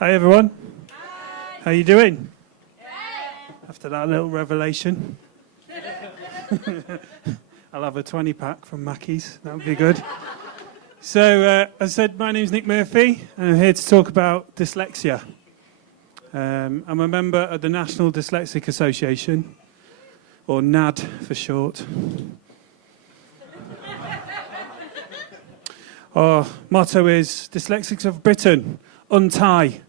Hi everyone. Hi. How you doing? Hey. After that little revelation. I'll have a 20-pack from Mackey's. That would be good. So, as I said, my name's Nick Murphy, and I'm here to talk about dyslexia. I'm a member of the National Dyslexic Association, or NAD for short. Our motto is, Dyslexics of Britain, untie.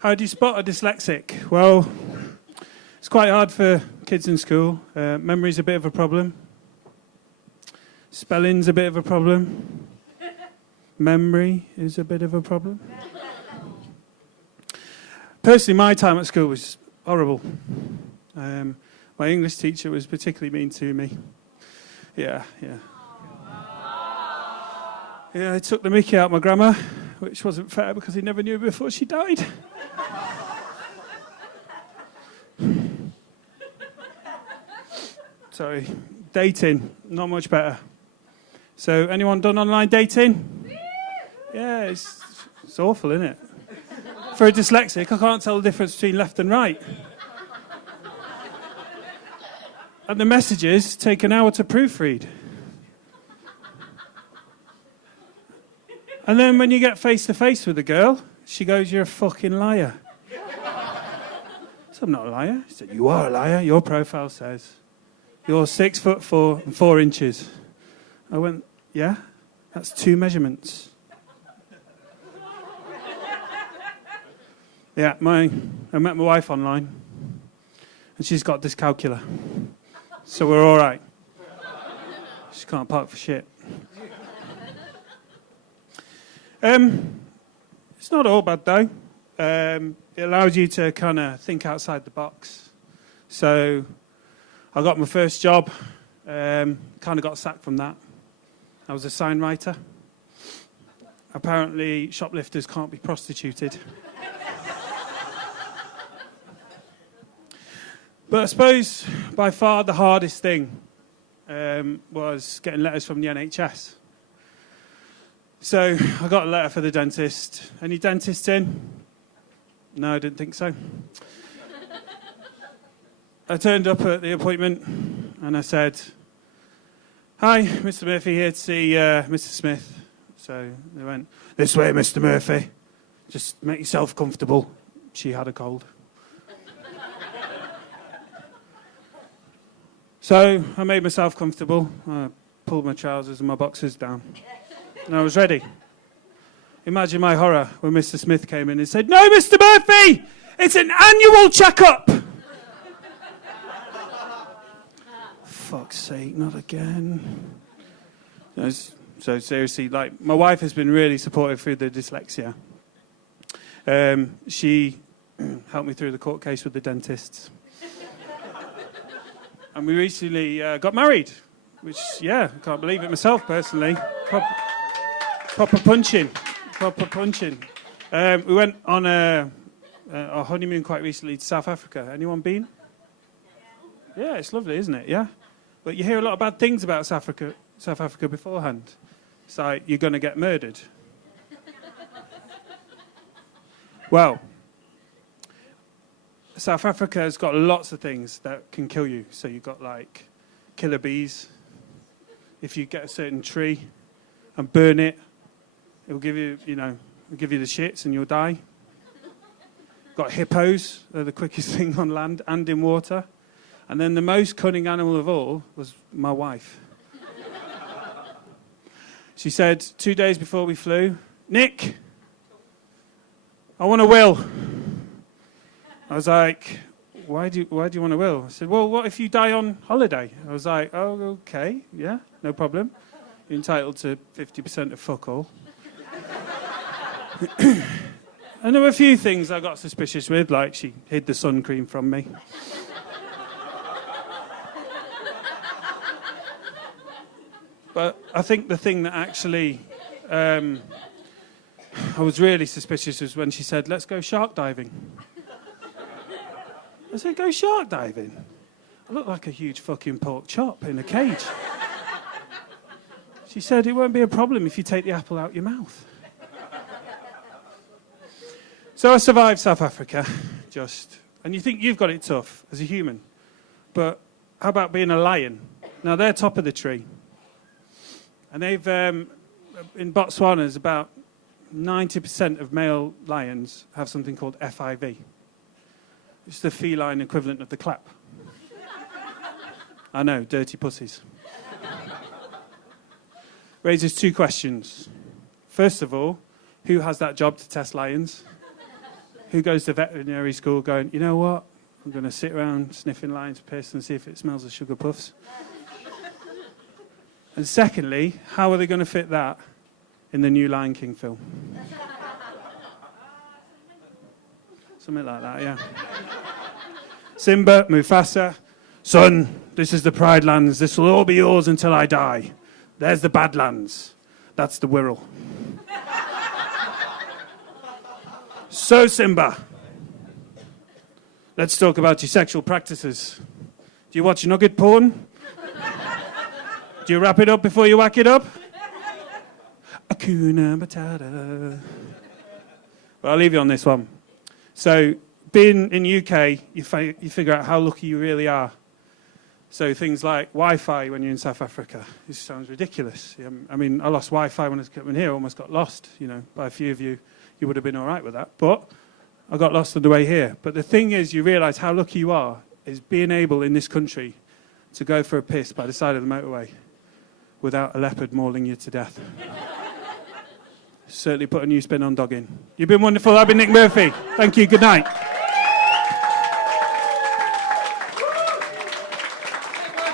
How do you spot a dyslexic? Well, it's quite hard for kids in school. Memory's a bit of a problem. Spelling's a bit of a problem. Memory is a bit of a problem. Personally, my time at school was horrible. My English teacher was particularly mean to me. Yeah, I took the mickey out of my grammar, which wasn't fair because he never knew before she died. Sorry. Dating, not much better. So, anyone done online dating? Yeah, it's awful, isn't it? For a dyslexic, I can't tell the difference between left and right. And the messages take an hour to proofread. And then when you get face to face with a girl, she goes, "You're a fucking liar." So I'm not a liar. She said, "You are a liar. Your profile says you're 6'4" and 4 inches. I went, "Yeah, that's 2 measurements." Yeah, I met my wife online, and she's got dyscalculia, so we're all right. She can't park for shit. It's not all bad though. It allows you to kind of think outside the box. So I got my first job, kind of got sacked from that. I was a sign writer. Apparently shoplifters can't be prostituted. But I suppose by far the hardest thing was getting letters from the NHS. So I got a letter for the dentist. Any dentists in? No, I didn't think so. I turned up at the appointment and I said, "Hi, Mr. Murphy, here to see Mr. Smith." So they went, "This way, Mr. Murphy. Just make yourself comfortable." She had a cold. So I made myself comfortable. I pulled my trousers and my boxers down. And I was ready. Imagine my horror when Mr. Smith came in and said, "No, Mr. Murphy, it's an annual checkup." Fuck's sake, not again. So seriously, like, my wife has been really supportive through the dyslexia. She helped me through the court case with the dentists. And we recently got married, which, I can't believe it myself, personally. Proper punching. We went on our honeymoon quite recently to South Africa. Anyone been? Yeah, it's lovely, isn't it? Yeah? But you hear a lot of bad things about South Africa beforehand. It's like, you're going to get murdered. Well, South Africa has got lots of things that can kill you. So you've got, like, killer bees. If you get a certain tree and burn it, it'll give you, it'll give you the shits and you'll die. Got hippos, they're the quickest thing on land and in water. And then the most cunning animal of all was my wife. She said 2 days before we flew, "Nick, I want a will." I was like, why do you want a will? I said, "Well, what if you die on holiday?" I was like, "Oh, okay, yeah, no problem. You're entitled to 50% of fuck all." And there were a few things I got suspicious with, like she hid the sun cream from me. But I think the thing that actually I was really suspicious was when she said, "Let's go shark diving." I said, "Go shark diving?" I look like a huge fucking pork chop in a cage. She said, it won't be a problem if you take the apple out your mouth. So I survived South Africa, and you think you've got it tough as a human. But how about being a lion? Now, they're top of the tree. And they've, in Botswana, there's about 90% of male lions have something called FIV. It's the feline equivalent of the clap. I know, dirty pussies. Raises two questions. First of all, who has that job to test lions? Who goes to veterinary school going, you know what? I'm going to sit around sniffing lion's piss and see if it smells of sugar puffs. And secondly, how are they going to fit that in the new Lion King film? Something like that, yeah. Simba, Mufasa, son, this is the Pride Lands. This will all be yours until I die. There's the Badlands. That's the Wirral. So, Simba, let's talk about your sexual practices. Do you watch nugget porn? Do you wrap it up before you whack it up? Hakuna Matata. Well, I'll leave you on this one. So, being in UK, you figure out how lucky you really are. So things like Wi-Fi when you're in South Africa. This sounds ridiculous. I mean, I lost Wi-Fi when I was coming here. I almost got lost, by a few of you. You would have been all right with that. But I got lost on the way here. But the thing is, you realise how lucky you are is being able in this country to go for a piss by the side of the motorway without a leopard mauling you to death. Certainly put a new spin on dogging. You've been wonderful. I've been Nick Murphy. Thank you. Good night.